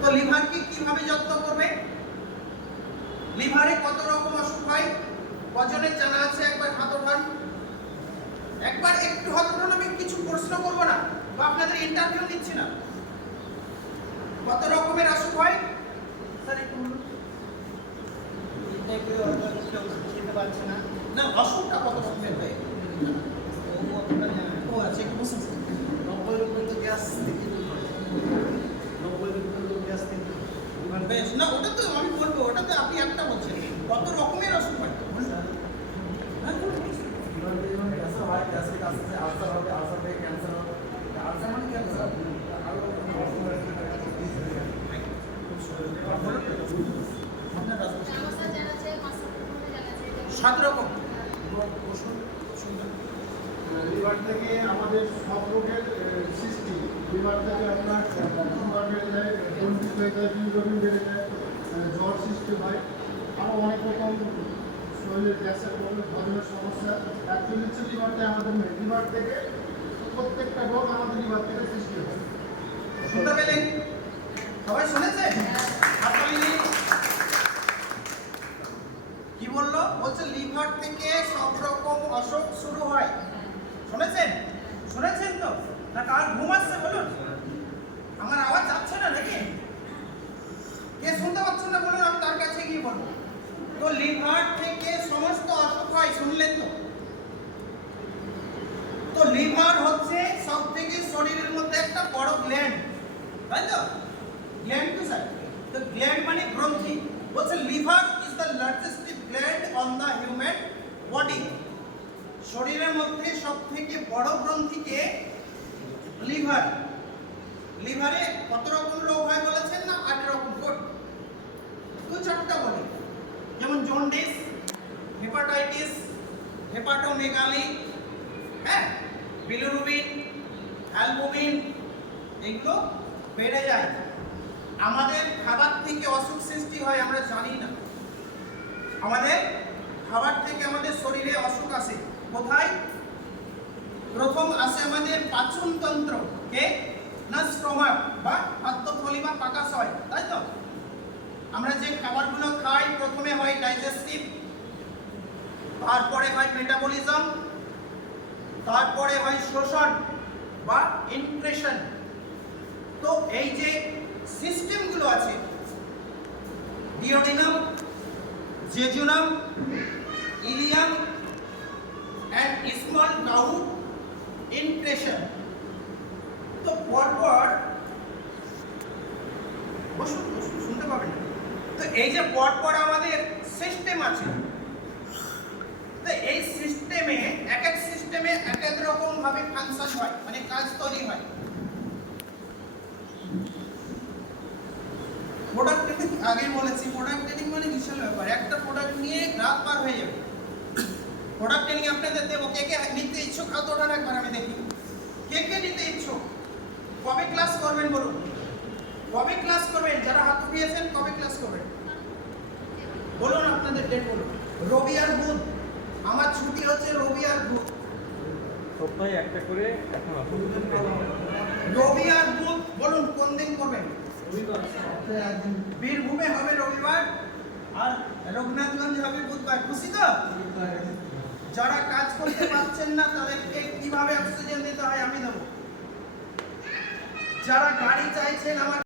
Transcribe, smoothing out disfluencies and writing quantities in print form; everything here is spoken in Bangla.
তো লিভারকে কিভাবে যত্ন করবে? লিভারে কত রকম অসুখ হয় কজনের জানা আছে? একবার হাত ওঠান, একবার একটু হাত ওঠান। আমি কিছু প্রশ্ন করবো না বা আপনাদের ইন্টারভিউ নিচ্ছি না। কত রকমের অসুখ হয় স্যার একটু বলুন। খেতে পারছে না, না, অসুখটা কত রকমের হয়? ও আচ্ছা, একটু বসুন। 90 তো গ্যাস থেকে 90 গ্যাস থেকে বেশ, না ওটা তো আমি বলবো, ওটা তো আপনি একটা বলছেন। কত রকমের অসুখ হয়? হ্যাঁ, ক্যান্সার হয়, গ্যাস্ট্রিক আসছে, আলসার হবে, আলসার থেকে ক্যান্সার হবে, আলসার মানে ক্যান্সার আরো সাত রকম। লিভার থেকে আমাদের সব রোগের সৃষ্টি। লিভার থেকে আপনার সুগার বেড়ে যায়, জন্ডিস হয়ে যায়, বিলিরুবিন বেড়ে যায়, জ্বর সৃষ্টি হয়, আরও অনেক রকম শরীরের গ্যাসের প্রবলেম, হজমের সমস্যা। অ্যাকচুয়ালি হচ্ছে লিভারটাই আমাদের মেন। লিভার থেকে প্রত্যেকটা রোগ আমাদের লিভার থেকে সৃষ্টি হয়। শুনতে পেলেন? সবাই শুনেছে? হাততালি দিন। কি বললো? বলছে লিভার থেকে সব রকম অসুখ শুরু হয়। শুনেছেন? শুনেছেন তো? না কার ঘুম আসছে বলুন? আমার আওয়াজ যাচ্ছে না নাকি? কে শুনতে পাচ্ছেন না বলুন, আমি তার কাছে গিয়ে বলবো। তো লিভার থেকে সমস্ত অসুখ হয়, শুনলেন তো? তো লিভার হচ্ছে সব থেকে শরীরের মধ্যে একটা বড় গ্ল্যান্ড, তাই তো? গ্ল্যান্ড তো স্যার, তো গ্ল্যান্ড মানে গ্রন্থি। বলছে liver is the largest gland on the human body. শরীরের মধ্যে সব থেকে বড় গ্রন্থিকে লিভার। লিভারে কত রকম রোগ হয় বলেছেন না? 8 রকম। কোড তো 4টা বলি, যেমন জন্ডিস, হেপাটাইটিস, হেপাটোমেগালি, হ্যাঁ, বিলিরুবিন, অ্যালবুমিন, এগুলো বেড়ে যায়। আমাদের খাবার থেকে অসুখ সৃষ্টি হয় আমরা জানি না। আমাদের খাবার থেকে আমাদের শরীরে অসুখ আসে। কোথায়? প্রথম আসে আমাদের পাচনতন্ত্র, কে না স্টোমাক বা খাদ্যথলি বা পাকাশয়, তাই তো? আমরা যে খাবারগুলো খাই প্রথমে হয় ডাইজেস্টিভ, তারপরে হয় মেটাবলিজম, তারপরে হয় শোষণ বা ইনক্রেশন। তো এই যে সিস্টেমগুলো আছে, duodenum, jejunum, Ilium and small bowel incretion। তো পরপর বসুন বসুন, শুনতে পাবেন। তো এই যে পরপর আমাদের সিস্টেম আছে, তো এই সিস্টেমে এক এক সিস্টেমে এক এক রকম ভাবে ফাংশন হয়, মানে কাজ তৈরি হয়। প্রোডাক্ট ট্রেনিং আগে বলেছি, প্রোডাক্ট ট্রেনিং মানে বিশাল ব্যাপার। একটা প্রোডাক্ট নিয়ে রাত পার হয়ে যাবে। প্রোডাক্ট ট্রেনিং আপনাদের দেবো। কে কে নিতে ইচ্ছুক হাত ওঠান একবার, আমি দেখি কে কে নিতে ইচ্ছুক। কবে ক্লাস করবেন বলুন? কবে ক্লাস করবেন? যারা হাত উঠিয়েছেন কবে ক্লাস করবেন বলুন, আপনাদের ডেট বলুন। রবি আর বুধ আমার ছুটি হচ্ছে, রবি আর বুধ। সপ্তাহে একটা করে এখন রবি আর বুধ বলুন কোন দিন করবেন? বীরভূমে হবে রবিবার আর রঘুনাথগঞ্জ হবে বুধবার। খুশি তো? যারা কাজ করতে পারছেন না তাদেরকে কিভাবে অক্সিজেন দিতে হয় আমি দেবো। যারা গাড়ি চাইছেন